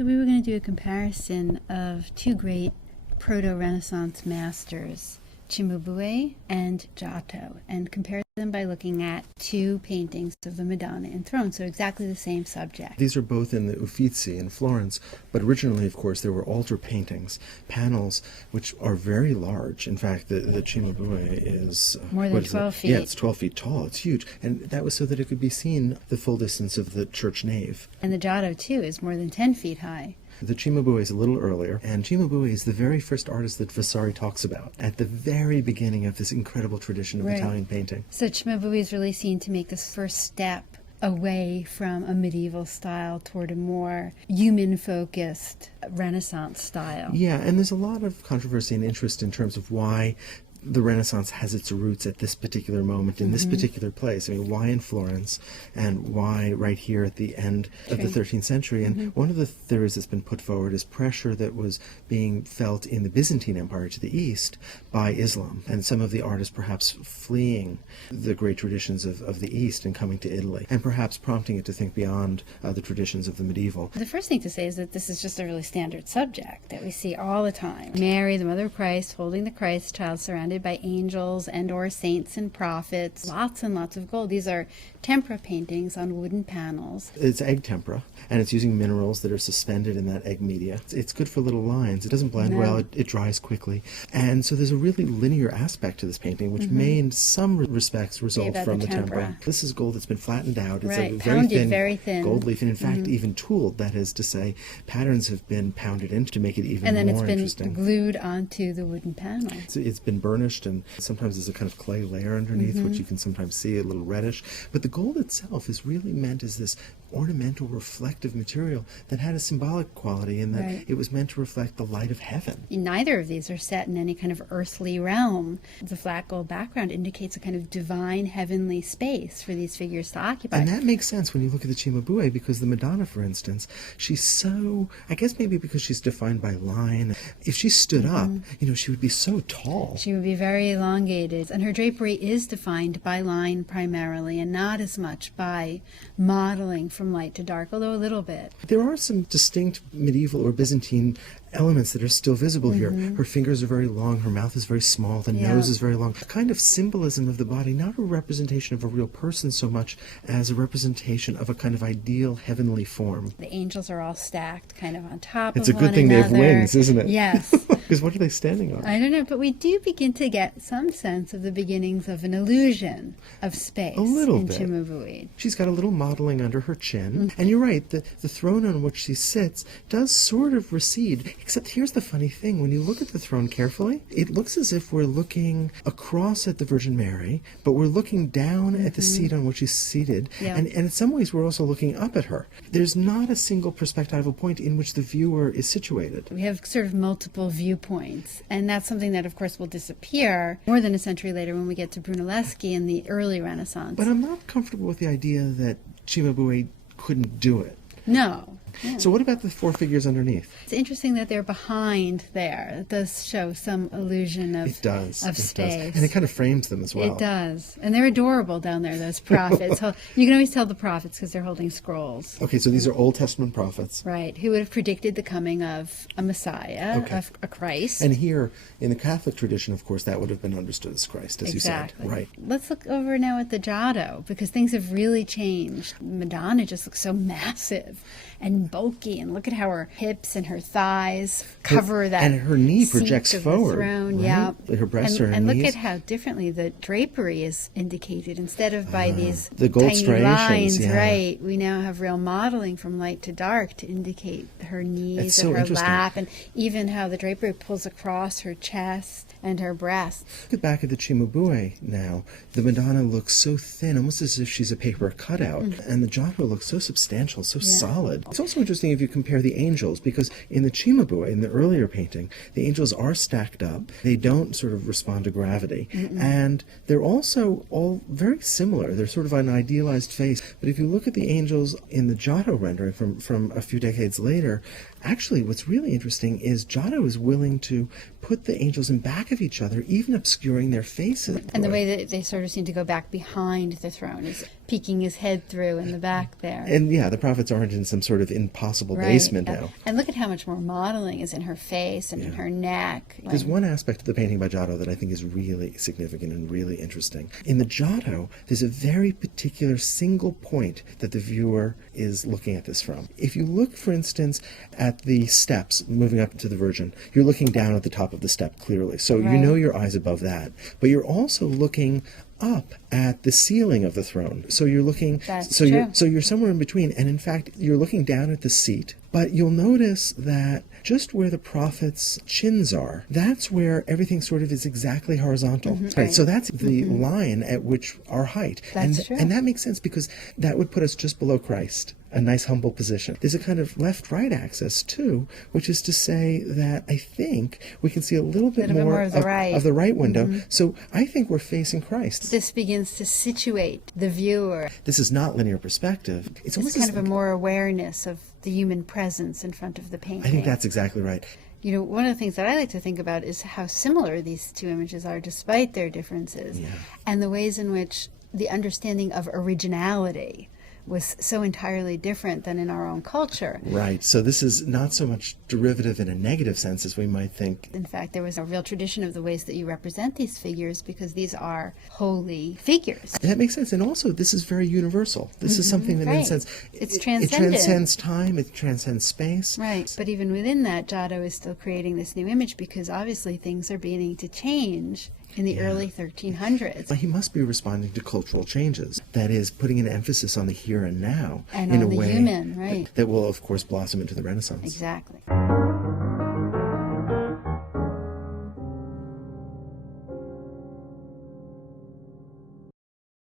So we were going to do a comparison of two great proto-Renaissance masters, Cimabue and Giotto, and compare them by looking at two paintings of the Madonna enthroned, so exactly the same subject. These are both in the Uffizi in Florence, but originally, of course, there were altar paintings, panels, which are very large. In fact, the Cimabue is... more than 12 feet. Yeah, it's 12 feet tall. It's huge. And that was so that it could be seen the full distance of the church nave. And the Giotto, too, is more than 10 feet high. The Cimabue is a little earlier, and Cimabue is the very first artist that Vasari talks about at the very beginning of this incredible tradition of Italian painting. So Cimabue is really seen to make this first step away from a medieval style toward a more human-focused Renaissance style. Yeah, and there's a lot of controversy and interest in terms of why the Renaissance has its roots at this particular moment, in this particular place. I mean, why in Florence, and why right here at the end of the 13th century? And one of the theories that's been put forward is pressure that was being felt in the Byzantine Empire to the east by Islam, and some of the artists perhaps fleeing the great traditions of the East and coming to Italy, and perhaps prompting it to think beyond the traditions of the medieval. The first thing to say is that this is just a really standard subject that we see all the time. Mary, the mother of Christ, holding the Christ child, surrounded by angels and or saints and prophets. Lots and lots of gold. These are tempera paintings on wooden panels. It's egg tempera, and it's using minerals that are suspended in that egg media. It's good for little lines. It doesn't blend well. It dries quickly. And so there's a really linear aspect to this painting, which may in some respects result from the tempera. This is gold that's been flattened out. It's a very thin gold leaf, and in fact even tooled. That is to say, patterns have been pounded in to make it even more interesting. And then it's been glued onto the wooden panel. It's been burnished, and sometimes there's a kind of clay layer underneath, which you can sometimes see a little reddish. But the gold itself is really meant as this ornamental, reflective material that had a symbolic quality in that it was meant to reflect the light of heaven. Neither of these are set in any kind of earthly realm. The flat gold background indicates a kind of divine, heavenly space for these figures to occupy. And that makes sense when you look at the Cimabue, because the Madonna, for instance, she's so, I guess maybe because she's defined by line, if she stood up, she would be so tall. She would be very elongated, and her drapery is defined by line primarily, and not as much by modeling from light to dark, although a little bit. There are some distinct medieval or Byzantine elements that are still visible here. Her fingers are very long, her mouth is very small, the nose is very long. A kind of symbolism of the body, not a representation of a real person so much as a representation of a kind of ideal heavenly form. The angels are all stacked kind of on top of one another. It's a good thing they have wings, isn't it? Yes. Because what are they standing on? I don't know, but we do begin to get some sense of the beginnings of an illusion of space a little in bit. Cimabue. She's got a little modeling under her chin, and you're right, the throne on which she sits does sort of recede. Except here's the funny thing, when you look at the throne carefully, it looks as if we're looking across at the Virgin Mary, but we're looking down at the seat on which she's seated, and in some ways we're also looking up at her. There's not a single perspectival point in which the viewer is situated. We have sort of multiple viewpoints, and that's something that of course will disappear more than a century later when we get to Brunelleschi in the early Renaissance. But I'm not comfortable with the idea that Cimabue couldn't do it. No. Yeah. So what about the four figures underneath? It's interesting that they're behind there. It does show some illusion of space. And it kind of frames them as well. It does. And they're adorable down there, those prophets. You can always tell the prophets because they're holding scrolls. Okay, so these are Old Testament prophets. Right, who would have predicted the coming of a Messiah, of a Christ. And here, in the Catholic tradition, of course, that would have been understood as Christ, as you said. Right. Let's look over now at the Giotto, because things have really changed. Madonna just looks so massive and bulky, and look at how her hips and her thighs cover that. And her knee projects forward. Throne. Right? Yeah. Her breasts are her and knees. Look at how differently the drapery is indicated. Instead of by these the gold tiny lines, right? We now have real modeling from light to dark to indicate her knees and her lap, and even how the drapery pulls across her chest and her breasts. Look back at the Cimabue now. The Madonna looks so thin, almost as if she's a paper cutout, and the Giotto looks so substantial, so solid. It's also interesting if you compare the angels, because in the Cimabue, in the earlier painting, the angels are stacked up. They don't sort of respond to gravity. And they're also all very similar. They're sort of an idealized face. But if you look at the angels in the Giotto rendering from a few decades later, actually what's really interesting is Giotto is willing to put the angels in back of each other, even obscuring their faces. And the way that they sort of seem to go back behind the throne is peeking his head through in the back there. And yeah, the prophets aren't in some sort of impossible Right, basement yeah. now. And look at how much more modeling is in her face and in her neck. There's one aspect of the painting by Giotto that I think is really significant and really interesting. In the Giotto, there's a very particular single point that the viewer is looking at this from. If you look, for instance, at the steps moving up to the Virgin, you're looking down at the top of the step clearly. So you know your eyes above that. But you're also looking up at the ceiling of the throne. So you're looking you're somewhere in between, and in fact you're looking down at the seat. But you'll notice that just where the prophet's chins are, that's where everything sort of is exactly horizontal. Right. So that's the line at which our height. That's true. And that makes sense because that would put us just below Christ. A nice humble position. There's a kind of left-right axis too, which is to say that I think we can see a little bit more of the right window. So I think we're facing Christ. This begins to situate the viewer. This is not linear perspective. It's almost kind of a more awareness of the human presence in front of the painting. I think that's exactly right. You know, one of the things that I like to think about is how similar these two images are despite their differences, and the ways in which the understanding of originality was so entirely different than in our own culture. Right. So this is not so much derivative in a negative sense as we might think. In fact, there was a real tradition of the ways that you represent these figures because these are holy figures. That makes sense. And also, this is very universal. This is something that, in a sense, it's it transcendent. transcends time, it transcends space. Right. But even within that, Giotto is still creating this new image because obviously things are beginning to change in the early 1300s. But he must be responding to cultural changes. That is, putting an emphasis on the here and now and in on a the way human, right? that will, of course, blossom into the Renaissance. Exactly.